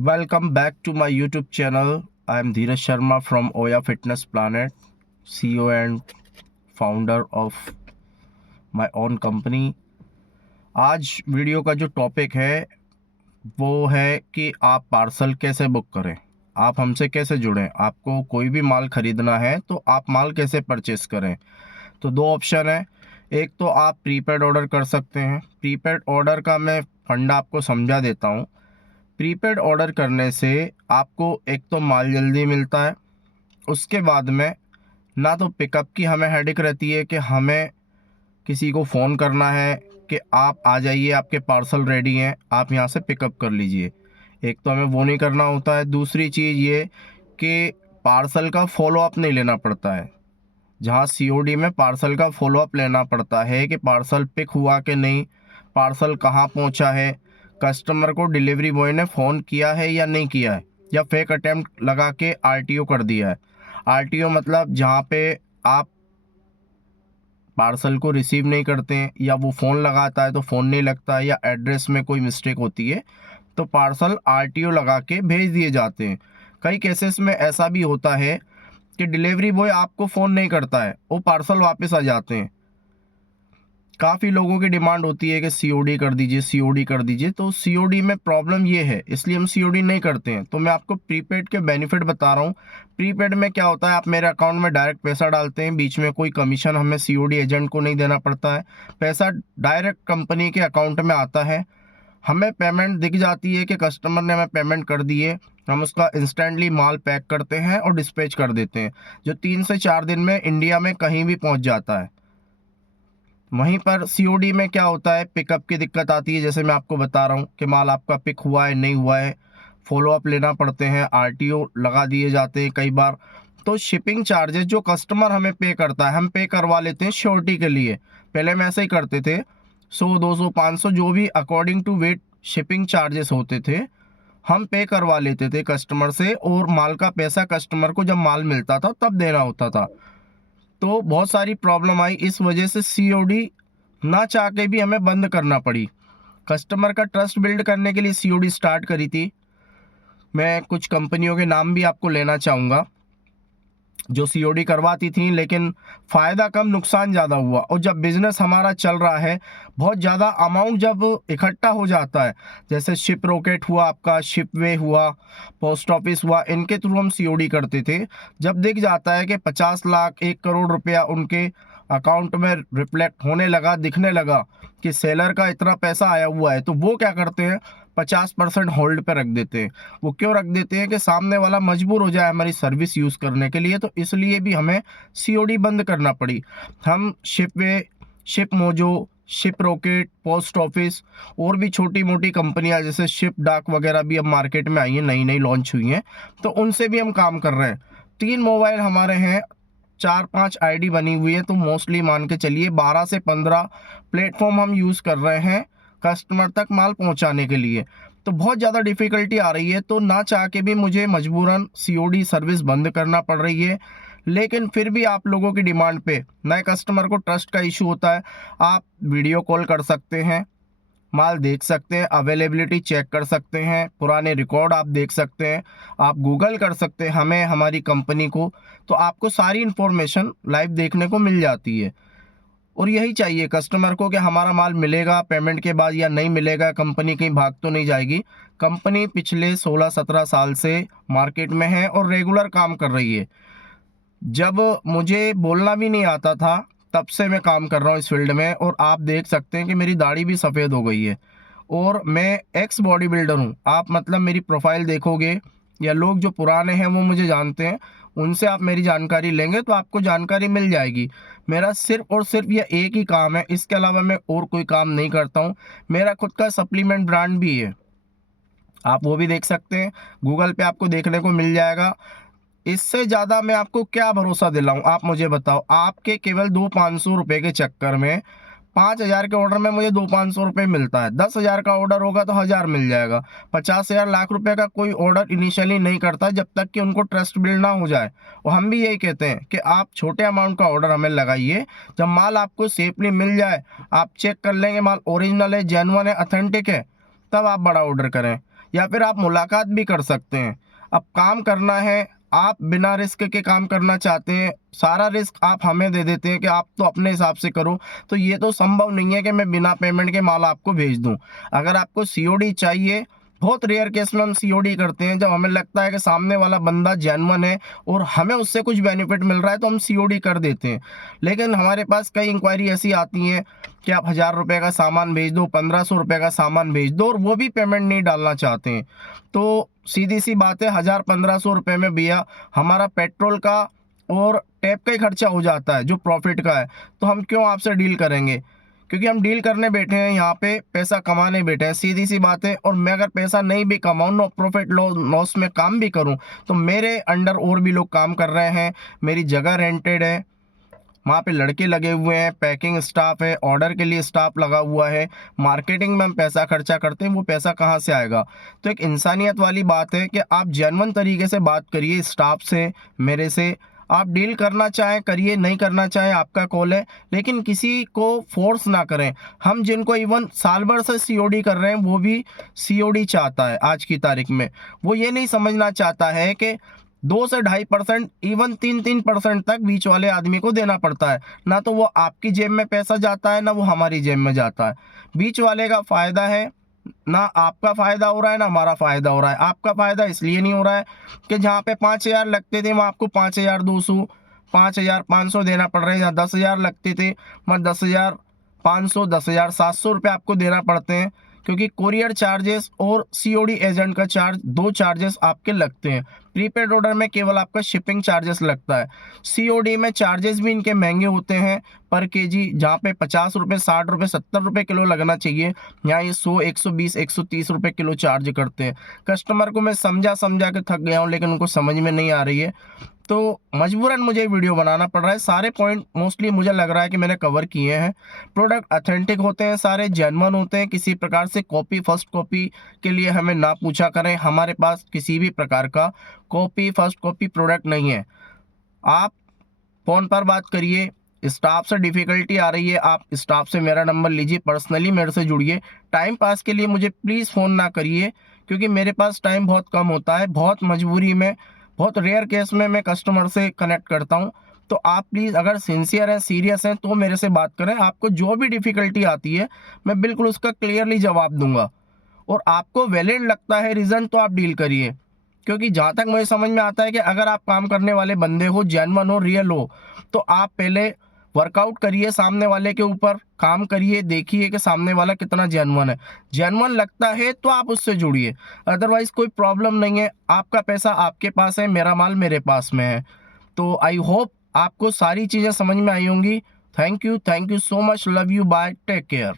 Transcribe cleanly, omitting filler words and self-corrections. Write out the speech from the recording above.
Welcome back to my YouTube channel. I am Dheeraj Sharma from Oya Fitness Planet, CEO and founder of my own company. आज video का जो topic है वो है कि आप पार्सल कैसे बुक करें, आप हमसे कैसे जुड़ें। आपको कोई भी माल खरीदना है तो आप माल कैसे परचेस करें। तो दो ऑप्शन है। एक तो आप प्रीपेड ऑर्डर कर सकते हैं। प्रीपेड ऑर्डर का मैं फंडा आपको समझा देता हूँ। प्रीपेड ऑर्डर करने से आपको एक तो माल जल्दी मिलता है, उसके बाद में ना तो पिकअप की हमें हेडेक रहती है कि हमें किसी को फ़ोन करना है कि आप आ जाइए, आपके पार्सल रेडी हैं, आप यहाँ से पिकअप कर लीजिए। एक तो हमें वो नहीं करना होता है। दूसरी चीज़ ये कि पार्सल का फॉलो अप नहीं लेना पड़ता है। जहाँ सीओडी में पार्सल का फॉलो अप लेना पड़ता है कि पार्सल पिक हुआ कि नहीं, पार्सल कहाँ पहुँचा है, कस्टमर को डिलीवरी बॉय ने फ़ोन किया है या नहीं किया है, या फेक अटेम्प्ट लगा के आरटीओ कर दिया है। आरटीओ मतलब जहाँ पे आप पार्सल को रिसीव नहीं करते हैं, या वो फ़ोन लगाता है तो फ़ोन नहीं लगता है, या एड्रेस में कोई मिस्टेक होती है तो पार्सल आरटीओ लगा के भेज दिए जाते हैं। कई केसेस में ऐसा भी होता है कि डिलीवरी बॉय आपको फ़ोन नहीं करता है, वो पार्सल वापस आ जाते हैं। काफ़ी लोगों की डिमांड होती है कि सीओडी कर दीजिए, सीओडी कर दीजिए। तो सीओडी में प्रॉब्लम ये है, इसलिए हम सीओडी नहीं करते हैं। तो मैं आपको प्रीपेड के बेनिफिट बता रहा हूँ। प्रीपेड में क्या होता है, आप मेरे अकाउंट में डायरेक्ट पैसा डालते हैं, बीच में कोई कमीशन हमें सीओडी एजेंट को नहीं देना पड़ता है। पैसा डायरेक्ट कंपनी के अकाउंट में आता है। हमें पेमेंट दिख जाती है कि कस्टमर ने हमें पेमेंट कर दी है। हम उसका इंस्टेंटली माल पैक करते हैं और डिस्पैच कर देते हैं, जो 3 से 4 दिन में इंडिया में कहीं भी पहुंच जाता है। वहीं पर सीओडी में क्या होता है, पिकअप की दिक्कत आती है। जैसे मैं आपको बता रहा हूँ कि माल आपका पिक हुआ है नहीं हुआ है, फॉलो अप लेना पड़ते हैं, आरटीओ लगा दिए जाते हैं कई बार। तो शिपिंग चार्जेस जो कस्टमर हमें पे करता है, हम पे करवा लेते हैं श्योरिटी के लिए। पहले हम ऐसे ही करते थे, 100 200 500 जो भी according to weight shipping charges होते थे, हम पे करवा लेते थे कस्टमर से, और माल का पैसा कस्टमर को जब माल मिलता था तब देना होता था। तो बहुत सारी प्रॉब्लम आई, इस वजह से सीओडी ना चाह के भी हमें बंद करना पड़ी। कस्टमर का ट्रस्ट बिल्ड करने के लिए सीओडी स्टार्ट करी थी। मैं कुछ कंपनियों के नाम भी आपको लेना चाहूँगा जो सीओडी करवाती थी, लेकिन फ़ायदा कम नुकसान ज़्यादा हुआ। और जब बिज़नेस हमारा चल रहा है, बहुत ज़्यादा अमाउंट जब इकट्ठा हो जाता है, जैसे शिप रॉकेट हुआ, आपका शिपवे हुआ, पोस्ट ऑफिस हुआ, इनके थ्रू हम सीओडी करते थे। जब दिख जाता है कि 50 लाख 1 करोड़ रुपया उनके अकाउंट में रिफ्लेक्ट होने लगा, दिखने लगा कि सेलर का इतना पैसा आया हुआ है, तो वो क्या करते हैं, 50% होल्ड पे रख देते हैं। वो क्यों रख देते हैं कि सामने वाला मजबूर हो जाए हमारी सर्विस यूज़ करने के लिए। तो इसलिए भी हमें सीओडी बंद करना पड़ी। हम Shipway, Shipmozo, Shiprocket, post office और भी छोटी मोटी कंपनियां जैसे शिप डाक वगैरह भी अब मार्केट में आई हैं, नई नई लॉन्च हुई हैं, तो उनसे भी हम काम कर रहे हैं। 3 मोबाइल हमारे हैं, 4-5 आईडी बनी हुई है, तो मोस्टली मान के चलिए 12 से 15 प्लेटफॉर्म हम यूज़ कर रहे हैं कस्टमर तक माल पहुंचाने के लिए। तो बहुत ज़्यादा डिफ़िकल्टी आ रही है, तो ना चाह के भी मुझे मजबूरन सीओडी सर्विस बंद करना पड़ रही है। लेकिन फिर भी आप लोगों की डिमांड पे, नए कस्टमर को ट्रस्ट का इशू होता है, आप वीडियो कॉल कर सकते हैं, माल देख सकते हैं, अवेलेबिलिटी चेक कर सकते हैं, पुराने रिकॉर्ड आप देख सकते हैं, आप गूगल कर सकते हैं हमें, हमारी कंपनी को, तो आपको सारी इन्फॉर्मेशन लाइव देखने को मिल जाती है। और यही चाहिए कस्टमर को कि हमारा माल मिलेगा पेमेंट के बाद या नहीं मिलेगा, कंपनी कहीं भाग तो नहीं जाएगी। कंपनी पिछले 16-17 साल से मार्केट में है और रेगुलर काम कर रही है। जब मुझे बोलना भी नहीं आता था तब से मैं काम कर रहा हूँ इस फील्ड में, और आप देख सकते हैं कि मेरी दाढ़ी भी सफ़ेद हो गई है। और मैं एक्स बॉडी बिल्डर हूँ। आप मतलब मेरी प्रोफाइल देखोगे, या लोग जो पुराने हैं वो मुझे जानते हैं, उनसे आप मेरी जानकारी लेंगे तो आपको जानकारी मिल जाएगी। मेरा सिर्फ और सिर्फ यह एक ही काम है, इसके अलावा मैं और कोई काम नहीं करता हूँ। मेरा खुद का सप्लीमेंट ब्रांड भी है, आप वो भी देख सकते हैं, गूगल पे आपको देखने को मिल जाएगा। इससे ज़्यादा मैं आपको क्या भरोसा दिलाऊं, आप मुझे बताओ। आपके केवल 200-500 रुपये के चक्कर में 5,000 के ऑर्डर में मुझे 200-500 रुपये मिलता है। 10,000 का ऑर्डर होगा तो 1,000 मिल जाएगा। 50,000 लाख रुपए का कोई ऑर्डर इनिशियली नहीं करता जब तक कि उनको ट्रस्ट बिल्ड ना हो जाए। और हम भी यही कहते हैं कि आप छोटे अमाउंट का ऑर्डर हमें लगाइए, जब माल आपको सेफली मिल जाए, आप चेक कर लेंगे माल ओरिजिनल है, जेन्युइन है, अथेंटिक है, तब आप बड़ा ऑर्डर करें। या फिर आप मुलाकात भी कर सकते हैं। अब काम करना है, आप बिना रिस्क के काम करना चाहते हैं, सारा रिस्क आप हमें दे देते हैं कि आप तो अपने हिसाब से करो, तो ये तो संभव नहीं है कि मैं बिना पेमेंट के माल आपको भेज दूं। अगर आपको सीओडी चाहिए, बहुत रेयर केस में हम सीओडी करते हैं, जब हमें लगता है कि सामने वाला बंदा जेन्युइन है और हमें उससे कुछ बेनिफिट मिल रहा है तो हम सीओडी कर देते हैं। लेकिन हमारे पास कई इंक्वायरी ऐसी आती हैं कि आप 1000 रुपये का सामान भेज दो, 1500 रुपये का सामान भेज दो, और वो भी पेमेंट नहीं डालना चाहते हैं। तो सीधी सी बात है, 1000-1500 रुपये में भैया हमारा पेट्रोल का और टैप का ही खर्चा हो जाता है जो प्रॉफिट का है। तो हम क्यों आपसे डील करेंगे? क्योंकि हम डील करने बैठे हैं, यहाँ पे पैसा कमाने बैठे हैं, सीधी सी बात है। और मैं अगर पैसा नहीं भी कमाऊँ, नो प्रॉफिट लॉस में काम भी करूँ, तो मेरे अंडर और भी लोग काम कर रहे हैं, मेरी जगह रेंटेड है, वहाँ पे लड़के लगे हुए हैं, पैकिंग स्टाफ है, ऑर्डर के लिए स्टाफ लगा हुआ है, मार्केटिंग में हम पैसा खर्चा करते हैं, वो पैसा कहाँ से आएगा? तो एक इंसानियत वाली बात है कि आप जेन्युइन तरीके से बात करिए स्टाफ से, मेरे से। आप डील करना चाहें करिए, नहीं करना चाहें आपका कॉल है, लेकिन किसी को फोर्स ना करें। हम जिनको इवन साल भर से सीओडी कर रहे हैं, वो भी सीओडी चाहता है आज की तारीख में। वो ये नहीं समझना चाहता है कि 2 से 2.5%, इवन 3% तक बीच वाले आदमी को देना पड़ता है। ना तो वो आपकी जेब में पैसा जाता है, ना वो हमारी जेब में जाता है। बीच वाले का फायदा है, ना आपका फायदा हो रहा है, ना हमारा फायदा हो रहा है। आपका फायदा इसलिए नहीं हो रहा है कि जहाँ पे 5000 लगते थे वहाँ आपको 5200, 5500 देना पड़ रहा है। जहाँ 10,000 लगते थे वहाँ 10,500, 10,700 रुपये आपको देना पड़ते हैं, क्योंकि कोरियर चार्जेस और सीओडी एजेंट का चार्ज, 2 चार्जेस आपके लगते हैं। प्रीपेड ऑर्डर में केवल आपका शिपिंग चार्जेस लगता है। सीओडी में चार्जेस भी इनके महंगे होते हैं पर केजी, जहाँ पे 50 रुपये, 60 रुपये, 70 रुपये किलो लगना चाहिए, यहाँ ये 100, 120, 130 रुपये किलो चार्ज करते हैं। कस्टमर को मैं समझा के थक गया हूँ, लेकिन उनको समझ में नहीं आ रही है, तो मजबूरन मुझे वीडियो बनाना पड़ रहा है। सारे पॉइंट मोस्टली मुझे लग रहा है कि मैंने कवर किए हैं। प्रोडक्ट ऑथेंटिक होते हैं, सारे जेन्युइन होते हैं, किसी प्रकार से कॉपी फर्स्ट कॉपी के लिए हमें ना पूछा करें। हमारे पास किसी भी प्रकार का कॉपी फर्स्ट कॉपी प्रोडक्ट नहीं है। आप फ़ोन पर बात करिए, स्टाफ से डिफ़िकल्टी आ रही है, आप स्टाफ से मेरा नंबर लीजिए, पर्सनली मेरे से जुड़िए। टाइम पास के लिए मुझे प्लीज़ फ़ोन ना करिए, क्योंकि मेरे पास टाइम बहुत कम होता है, बहुत मजबूरी में, बहुत रेयर केस में मैं कस्टमर से कनेक्ट करता हूँ। तो आप प्लीज़ अगर सिंसियर हैं, सीरियस हैं, तो मेरे से बात करें। आपको जो भी डिफ़िकल्टी आती है, मैं बिल्कुल उसका क्लियरली जवाब दूँगा, और आपको वैलिड लगता है रीज़न, तो आप डील करिए। क्योंकि जहाँ तक मुझे समझ में आता है कि अगर आप काम करने वाले बंदे हो, जेन्युइन हो, रियल हो, तो आप पहले वर्कआउट करिए, सामने वाले के ऊपर काम करिए, देखिए कि सामने वाला कितना जेन्युइन है। जेन्युइन लगता है तो आप उससे जुड़िए, अदरवाइज कोई प्रॉब्लम नहीं है। आपका पैसा आपके पास है, मेरा माल मेरे पास में है। तो आई होप आपको सारी चीज़ें समझ में आई होंगी। Thank you so much, love you, bye, take care.